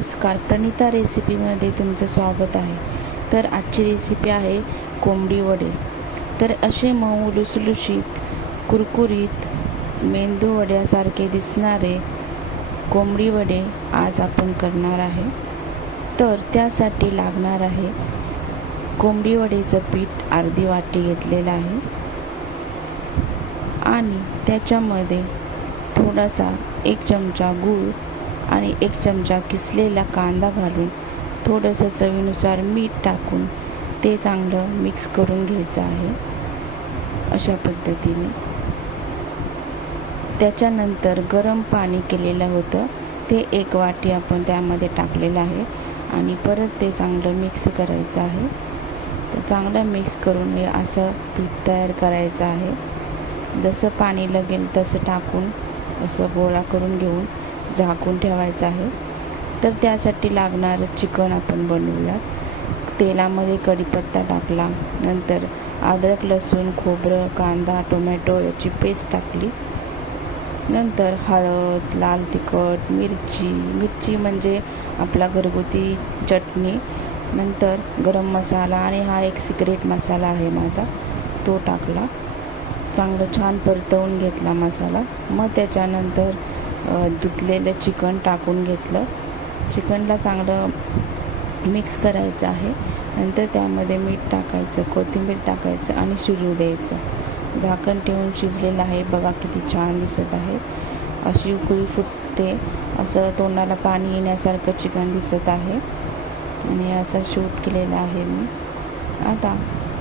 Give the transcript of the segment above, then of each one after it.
नमस्कार, प्रणिता रेसिपीमध्ये तुमचं स्वागत आहे. तर आजची रेसिपी आहे कोंबडी वडे. तर असे मऊ लुसलुशीत कुरकुरीत मेंदू वड्यासारखे दिसणारे कोंबडी वडे आज आपण करणार आहे. तर त्यासाठी लागणार आहे कोंबडी वडेचं पीठ अर्धी वाटी घेतलेलं आहे आणि त्याच्यामध्ये थोडासा 1 चमचा गूळ आणि 1 चमचा किसलेला कांदा घालून थोडंसं चवीनुसार मीठ टाकून ते चांगलं मिक्स करून घ्यायचं आहे. अशा पद्धतीने त्याच्यानंतर गरम पाणी केलेलं होतं ते 1 वाटी आपण त्यामध्ये टाकलेलं आहे आणि परत ते चांगलं मिक्स करायचं आहे. तर चांगलं मिक्स करून हे असं पीठ तयार करायचं आहे. जसं पाणी लागेल तसं टाकून असं गोळा करून घेऊन झाकून ठेवायचं आहे. तर त्यासाठी लागणारं चिकन आपण बनवूयात. तेलामध्ये कढीपत्ता टाकला, नंतर अद्रक लसूण खोबरं कांदा टोमॅटो याची पेस्ट टाकली, नंतर हळद लाल तिखट मिरची म्हणजे आपला घरगुती चटणी, नंतर गरम मसाला आणि हा एक सिक्रेट मसाला आहे माझा तो टाकला. चांगलं छान परतवून घेतला मसाला. मग त्याच्यानंतर धुतलेलं चिकन टाकून घेतलं. चिकनला चांगलं मिक्स करायचं आहे. नंतर त्यामध्ये मीठ टाकायचं, कोथिंबीर टाकायचं आणि शिजू द्यायचं. झाकण ठेवून शिजलेलं आहे. बघा किती छान दिसत आहे. अशी उकळी फुटते, असं तोंडाला पाणी येण्यासारखं चिकन दिसत आहे आणि असं शूट केलेलं आहे मी. आता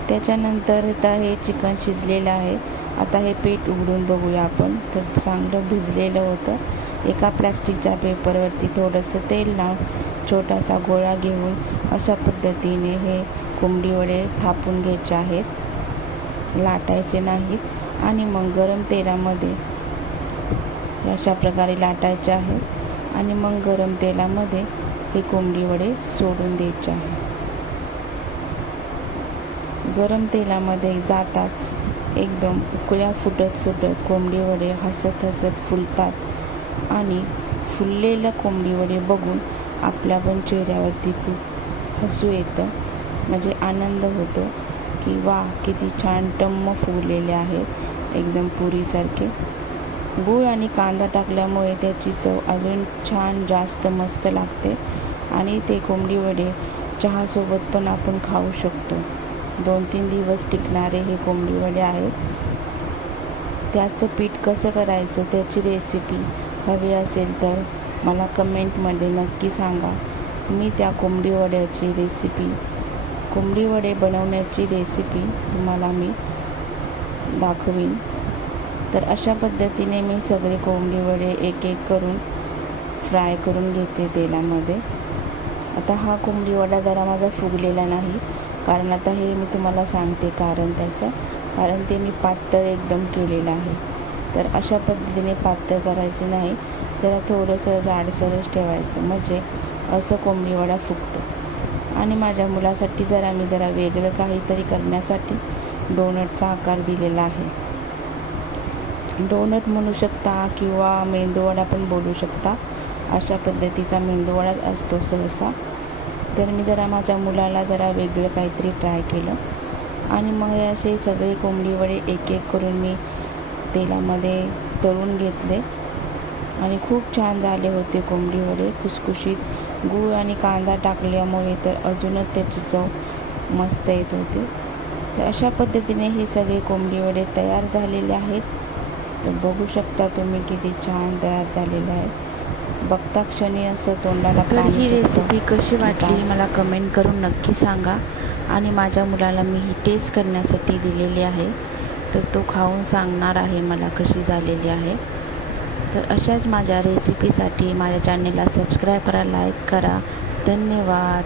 त्याच्यानंतर आता हे चिकन शिजलेलं आहे. आता हे पीठ उघडून बघूया आपण. तर चांगलं भिजलेलं होतं. एका प्लॅस्टिकच्या पेपरवरती थोडंसं तेल लावून छोटासा गोळा घेऊन अशा पद्धतीने हे कोंबडी वडे थापून घ्यायचे आहेत, लाटायचे नाहीत. आणि मग गरम तेलामध्ये अशा प्रकारे लाटायचे आहेत आणि मग गरम तेलामध्ये हे कोंबडी वडे सोडून द्यायचे आहे. गरम तेलामध्ये जाताच एकदम उकळ्या फुटत कोंबडी वडे हसत फुलतात आणि फुललेलं कोंबडी वडे बघून आपल्या पण चेहऱ्यावरती खूप हसू येतं, म्हणजे आनंद होतो की वा किती छान टम्म फुगलेले आहेत, एकदम पुरीसारखे. गूळ आणि कांदा टाकल्यामुळे त्याची चव अजून छान जास्त मस्त लागते आणि ते कोंबडी वडे चहासोबत पण आपण खाऊ शकतो. 2-3 दिवस टिकणारे हे कोंबडी वडे आहेत. त्याचं पीठ कसं करायचं त्याची रेसिपी हवी असेल तर मला कमेंटमध्ये नक्की सांगा. मी त्या कोंबडी वडे बनवण्याची रेसिपी तुम्हाला मी दाखवीन. तर अशा पद्धतीने मी सगळे कोंबडी वडे एक करून फ्राय करून घेते तेलामध्ये. आता हा कोंबडी वडा जरा माझा फुगलेला नाही, कारण आता हे मी तुम्हाला सांगते कारण ते मी पातळ एकदम केलेलं आहे. तर अशा पद्धतीने पातळ करायचं नाही, जरा थोडंसं जाडसरच ठेवायचं, म्हणजे असं कोंबडी वडा फुगतो. आणि माझ्या मुलासाठी मी जरा वेगळं काहीतरी करण्यासाठी डोनटचा आकार दिलेला आहे. डोनट म्हणू शकता किंवा मेंदूवडा पण बोलू शकता. अशा पद्धतीचा मेंदूवडा असतो सहसा. तर मी जरा माझ्या मुलाला जरा वेगळं काहीतरी ट्राय केलं आणि मग हे असे सगळे कोंबडी वडे एक करून मी तेलामध्ये तळून घेतले आणि खूप छान झाले होते कोंबडी वडे, खुसखुशीत. गूळ आणि कांदा टाकल्यामुळे तर अजूनच त्याची चव मस्त येत होती. तर अशा पद्धतीने हे सगळे कोंबडी वडे तयार झालेले आहेत. तर बघू शकता तुम्ही किती छान तयार झालेले आहेत. बघता क्षणी असं तोंडाला तर पाणी ही सुटतं. रेसिपी कशी वाटली मला कमेंट करून नक्की सांगा. आणि माझ्या मुलाला मी ही टेस्ट करण्यासाठी दिलेली आहे, तर तो खाऊन सांगणार आहे मला कशी झालेली आहे. तर अशाच माझ्या रेसिपीसाठी माझ्या चॅनलला सबस्क्राईब करा, लाईक करा. धन्यवाद.